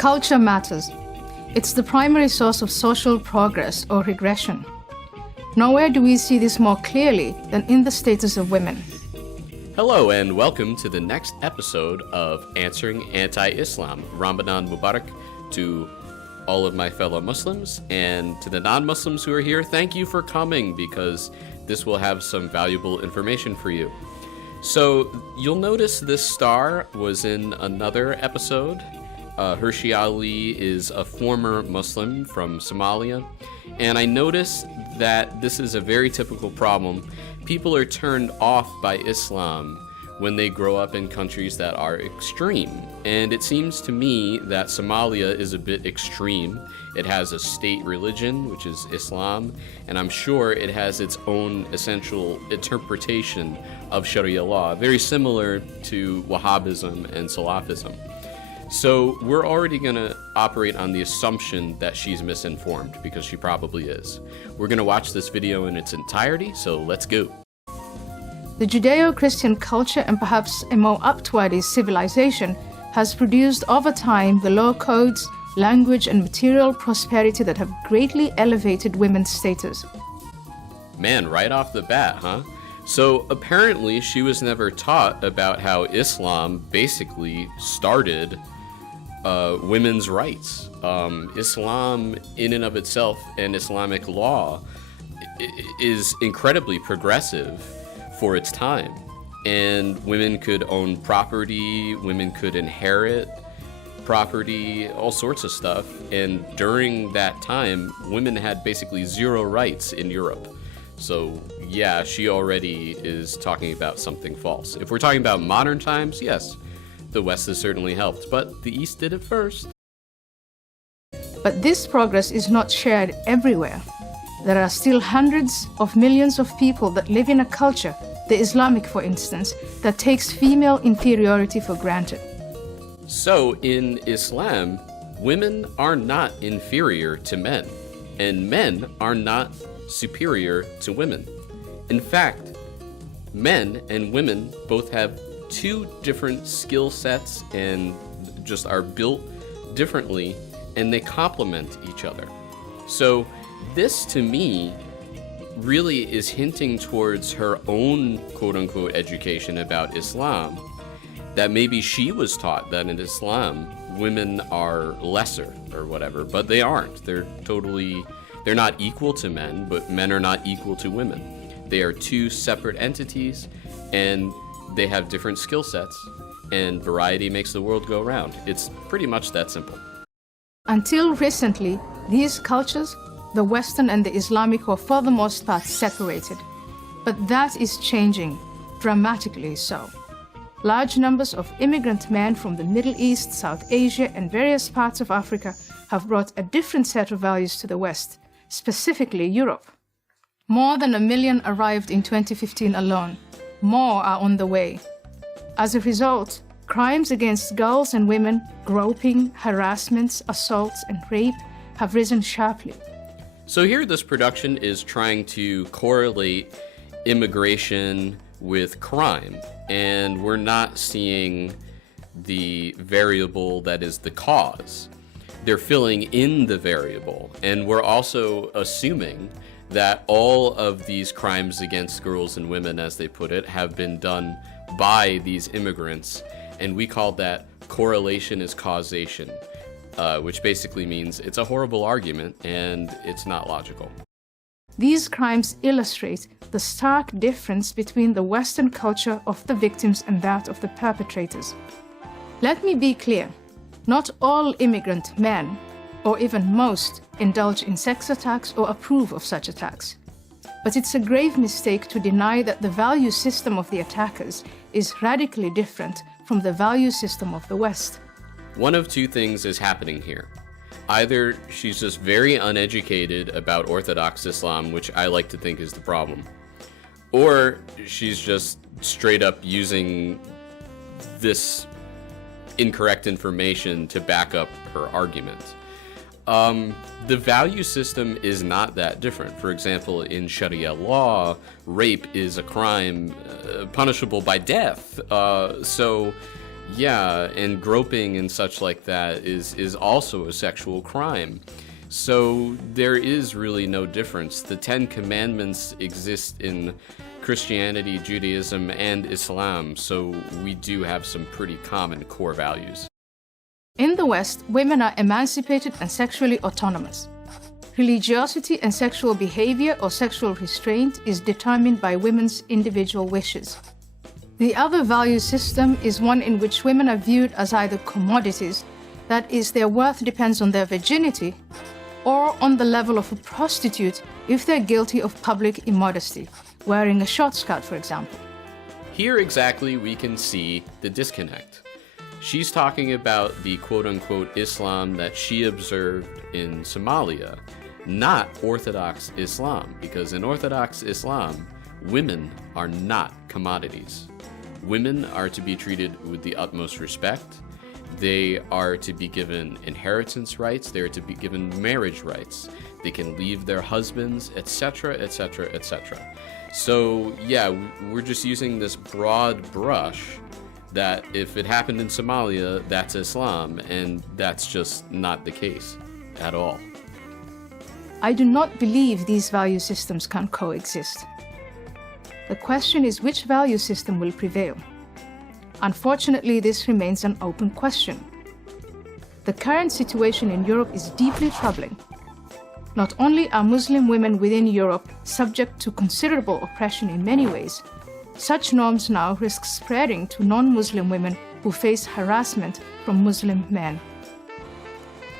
Culture matters. It's the primary source of social progress or regression. Nowhere do we see this more clearly than in the status of women. Hello and welcome to the next episode of Answering Anti-Islam. Ramadan Mubarak to all of my fellow Muslims, and to the non-Muslims who are here, thank you for coming because this will have some valuable information for you. So you'll notice this star was in another episode. Hirsi Ali is a former Muslim from Somalia, and I noticed that this is a very typical problem. People are turned off by Islam when they grow up in countries that are extreme. And it seems to me that Somalia is a bit extreme. It has a state religion, which is Islam, and I'm sure it has its own essential interpretation of Sharia law, very similar to Wahhabism and Salafism. So we're already gonna operate on the assumption that she's misinformed, because she probably is. We're gonna watch this video in its entirety, so let's go. The Judeo-Christian culture, and perhaps a more upward civilization, has produced over time the law codes, language and material prosperity that have greatly elevated women's status. Man, right off the bat, huh? So apparently she was never taught about how Islam basically started women's rights. Islam in and of itself and Islamic law is incredibly progressive for its time, and women could own property, women could inherit property, all sorts of stuff, and during that time women had basically zero rights in Europe. So yeah, she already is talking about something false. If we're talking about modern times, yes, the West has certainly helped, but the East did it first. But this progress is not shared everywhere. There are still hundreds of millions of people that live in a culture, the Islamic for instance, that takes female inferiority for granted. So in Islam, women are not inferior to men, and men are not superior to women. In fact, men and women both have two different skill sets and just are built differently, and they complement each other. So this, to me, really is hinting towards her own quote-unquote education about Islam, that maybe she was taught that in Islam women are lesser or whatever, but they aren't. They're not equal to men, but men are not equal to women. They are two separate entities, and they have different skill sets, and variety makes the world go round. It's pretty much that simple. Until recently, these cultures, the Western and the Islamic, were for the most part separated. But that is changing, dramatically so. Large numbers of immigrant men from the Middle East, South Asia, and various parts of Africa have brought a different set of values to the West, specifically Europe. More than 1 million arrived in 2015 alone. More are on the way. As a result, crimes against girls and women, groping, harassments, assaults, and rape have risen sharply. So here this production is trying to correlate immigration with crime, and we're not seeing the variable that is the cause. They're filling in the variable, and we're also assuming that all of these crimes against girls and women, as they put it, have been done by these immigrants, and we call that correlation is causation. Which basically means it's a horrible argument and it's not logical. These crimes illustrate the stark difference between the Western culture of the victims and that of the perpetrators. Let me be clear, not all immigrant men, or even most, indulge in sex attacks or approve of such attacks. But it's a grave mistake to deny that the value system of the attackers is radically different from the value system of the West. One of two things is happening here. Either she's just very uneducated about orthodox Islam, which I like to think is the problem, or she's just straight up using this incorrect information to back up her argument. The value system is not that different. For example, in Sharia law, rape is a crime punishable by death. So Yeah, and groping and such like that is also a sexual crime. So there is really no difference. The Ten Commandments exist in Christianity, Judaism, and Islam, so we do have some pretty common core values. In the West, women are emancipated and sexually autonomous. Religiosity and sexual behavior or sexual restraint is determined by women's individual wishes. The other value system is one in which women are viewed as either commodities, that is, their worth depends on their virginity, or on the level of a prostitute if they're guilty of public immodesty, wearing a short skirt, for example. Here exactly we can see the disconnect. She's talking about the quote-unquote Islam that she observed in Somalia, not Orthodox Islam, because in Orthodox Islam, women are not commodities. Women are to be treated with the utmost respect. They are to be given inheritance rights. They are to be given marriage rights. They can leave their husbands, etc., etc., etc. So, yeah, we're just using this broad brush that if it happened in Somalia, that's Islam, and that's just not the case at all. I do not believe these value systems can coexist. The question is which value system will prevail. Unfortunately, this remains an open question. The current situation in Europe is deeply troubling. Not only are Muslim women within Europe subject to considerable oppression in many ways, such norms now risk spreading to non-Muslim women who face harassment from Muslim men.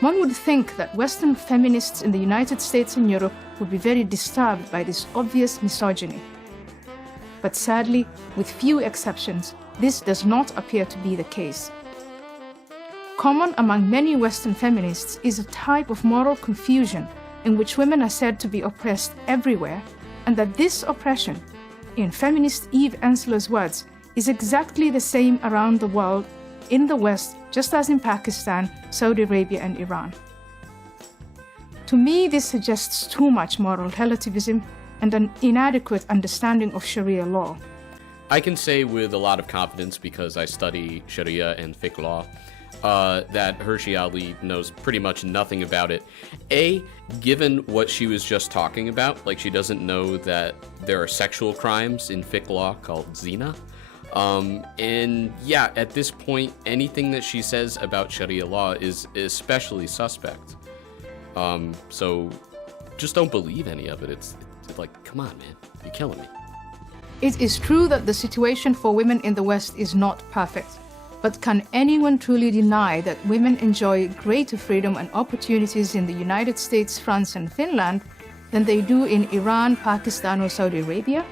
One would think that Western feminists in the United States and Europe would be very disturbed by this obvious misogyny. But sadly, with few exceptions, this does not appear to be the case. Common among many Western feminists is a type of moral confusion in which women are said to be oppressed everywhere, and that this oppression, in feminist Eve Ensler's words, is exactly the same around the world, in the West, just as in Pakistan, Saudi Arabia, and Iran. To me, this suggests too much moral relativism and an inadequate understanding of Sharia law. I can say with a lot of confidence, because I study Sharia and fiqh law, that Hirsi Ali knows pretty much nothing about it. Given what she was just talking about, like she doesn't know that there are sexual crimes in fiqh law called zina. And yeah, at this point, anything that she says about Sharia law is especially suspect. So just don't believe any of it. It's like, come on, man, you're killing me. It is true that the situation for women in the West is not perfect. But can anyone truly deny that women enjoy greater freedom and opportunities in the United States, France, and Finland than they do in Iran, Pakistan, or Saudi Arabia?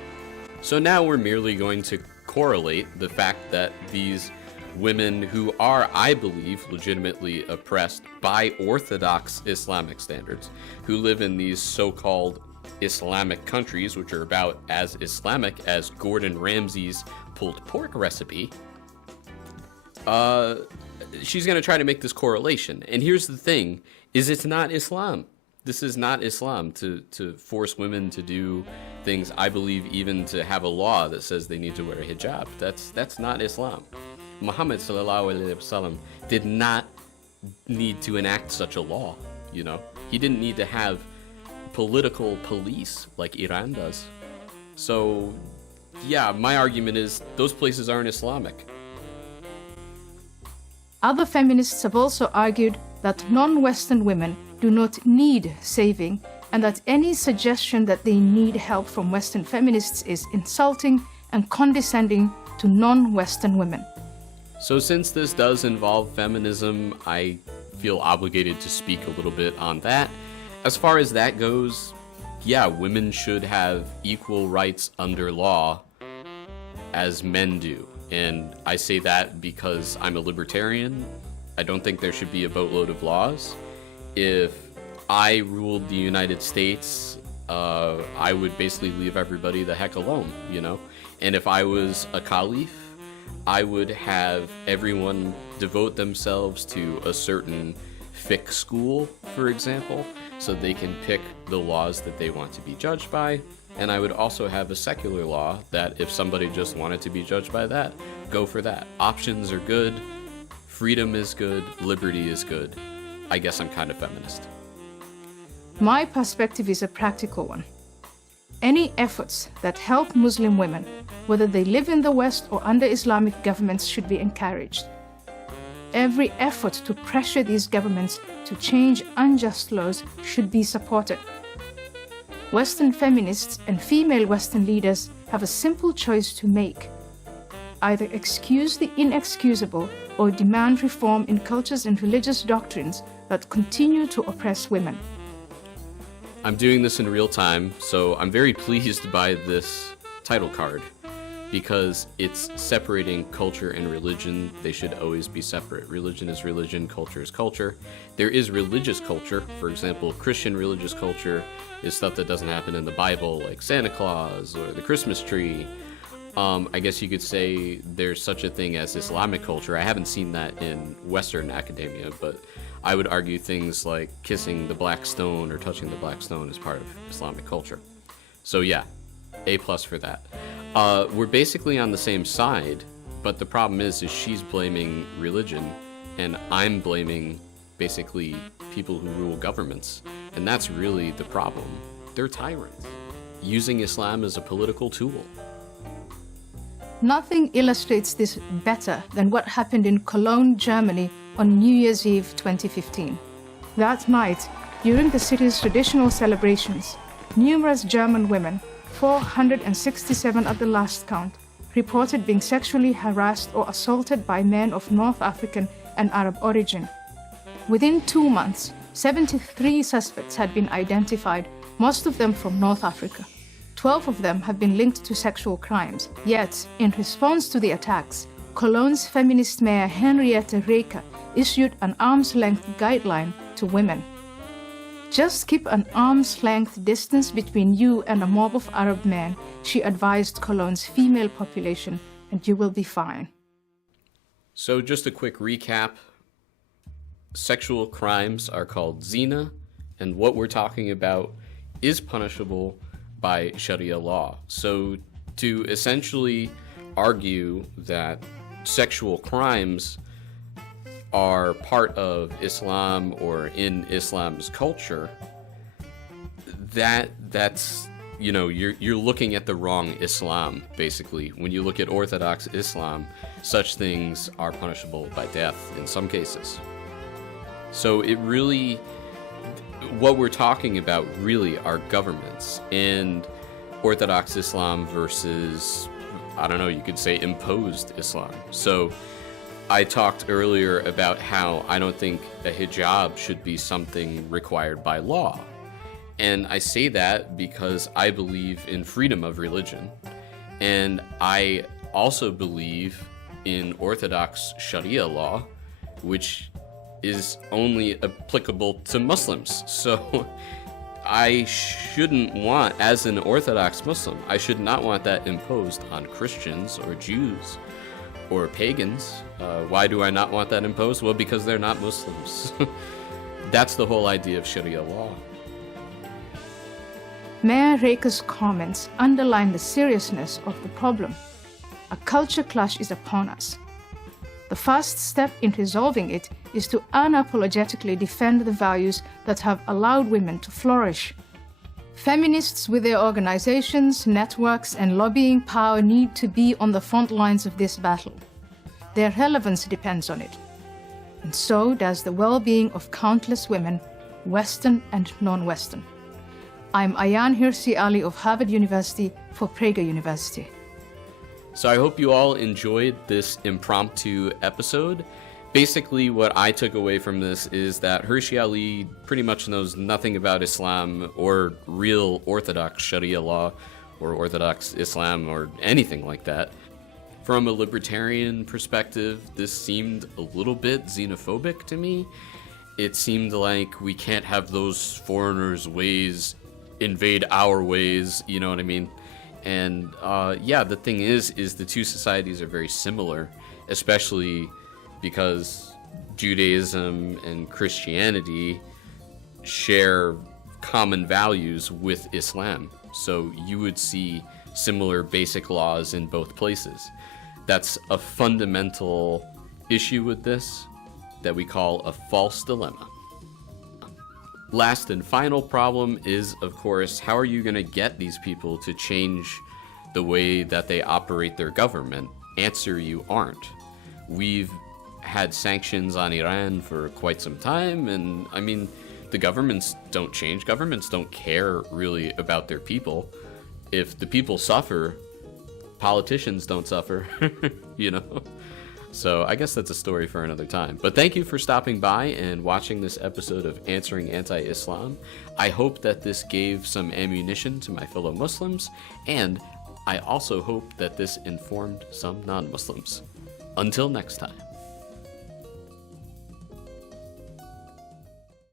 So now we're merely going to correlate the fact that these women who are, I believe, legitimately oppressed by Orthodox Islamic standards, who live in these so-called Islamic countries, which are about as Islamic as Gordon Ramsay's pulled pork recipe, she's going to try to make this correlation. And here's the thing, is it's not Islam. This is not Islam to force women to do things. I believe even to have a law that says they need to wear a hijab. That's not Islam. Muhammad sallallahu alaihi wasallam did not need to enact such a law, you know? He didn't need to have political police like Iran does. So, yeah, my argument is those places aren't Islamic. Other feminists have also argued that non-Western women do not need saving, and that any suggestion that they need help from Western feminists is insulting and condescending to non-Western women. So since this does involve feminism, I feel obligated to speak a little bit on that. As far as that goes, yeah, women should have equal rights under law as men do. And I say that because I'm a libertarian. I don't think there should be a boatload of laws. If I ruled the United States, I would basically leave everybody the heck alone, you know? And if I was a caliph, I would have everyone devote themselves to a certain fiqh school, for example, so they can pick the laws that they want to be judged by. And I would also have a secular law that if somebody just wanted to be judged by that, go for that. Options are good, freedom is good, liberty is good. I guess I'm kind of feminist. My perspective is a practical one. Any efforts that help Muslim women, whether they live in the West or under Islamic governments, should be encouraged. Every effort to pressure these governments to change unjust laws should be supported. Western feminists and female Western leaders have a simple choice to make. Either excuse the inexcusable or demand reform in cultures and religious doctrines that continue to oppress women. I'm doing this in real time, so I'm very pleased by this title card because it's separating culture and religion. They should always be separate. Religion is religion, culture is culture. There is religious culture. For example, Christian religious culture is stuff that doesn't happen in the Bible, like Santa Claus or the Christmas tree. I guess you could say there's such a thing as Islamic culture. I haven't seen that in Western academia, but I would argue things like kissing the black stone or touching the black stone is part of Islamic culture. So yeah, A+ for that. We're basically on the same side, but the problem is she's blaming religion, and I'm blaming basically people who rule governments. And that's really the problem. They're tyrants, using Islam as a political tool. Nothing illustrates this better than what happened in Cologne, Germany on New Year's Eve 2015. That night, during the city's traditional celebrations, numerous German women, 467 at the last count, reported being sexually harassed or assaulted by men of North African and Arab origin. Within 2 months, 73 suspects had been identified, most of them from North Africa. 12 of them have been linked to sexual crimes. Yet, in response to the attacks, Cologne's feminist mayor Henriette Reker issued an arm's-length guideline to women. Just keep an arm's-length distance between you and a mob of Arab men, she advised Cologne's female population, and you will be fine. So just a quick recap. Sexual crimes are called zina, and what we're talking about is punishable by Sharia law. So to essentially argue that sexual crimes are part of Islam or in Islam's culture, that's you're looking at the wrong Islam, basically. When you look at orthodox Islam, such things are punishable by death in some cases. So it really, what we're talking about really are governments and orthodox Islam versus, I don't know, you could say imposed Islam. So I talked earlier about how I don't think a hijab should be something required by law. And I say that because I believe in freedom of religion. And I also believe in orthodox Sharia law, which is only applicable to Muslims. So I shouldn't want, as an Orthodox Muslim, I should not want that imposed on Christians or Jews or pagans. Why do I not want that imposed? Well, because they're not Muslims. That's the whole idea of Sharia law. Mayor Reker's comments underline the seriousness of the problem. A culture clash is upon us. The first step in resolving it is to unapologetically defend the values that have allowed women to flourish. Feminists with their organizations, networks, and lobbying power need to be on the front lines of this battle. Their relevance depends on it. And so does the well-being of countless women, Western and non-Western. I'm Ayaan Hirsi Ali of Harvard University for Prager University. So I hope you all enjoyed this impromptu episode. Basically, what I took away from this is that Hirsi Ali pretty much knows nothing about Islam or real Orthodox Sharia law or Orthodox Islam or anything like that. From a libertarian perspective, this seemed a little bit xenophobic to me. It seemed like we can't have those foreigners' ways invade our ways, you know what I mean? And the thing is the two societies are very similar, especially because Judaism and Christianity share common values with Islam. So you would see similar basic laws in both places. That's a fundamental issue with this that we call a false dilemma. Last and final problem is, of course, how are you going to get these people to change the way that they operate their government? Answer, you aren't. We've had sanctions on Iran for quite some time, and I mean, the governments don't change. Governments don't care really about their people. If the people suffer, politicians don't suffer, you know? So I guess that's a story for another time. But thank you for stopping by and watching this episode of Answering Anti-Islam. I hope that this gave some ammunition to my fellow Muslims, and I also hope that this informed some non-Muslims. Until next time.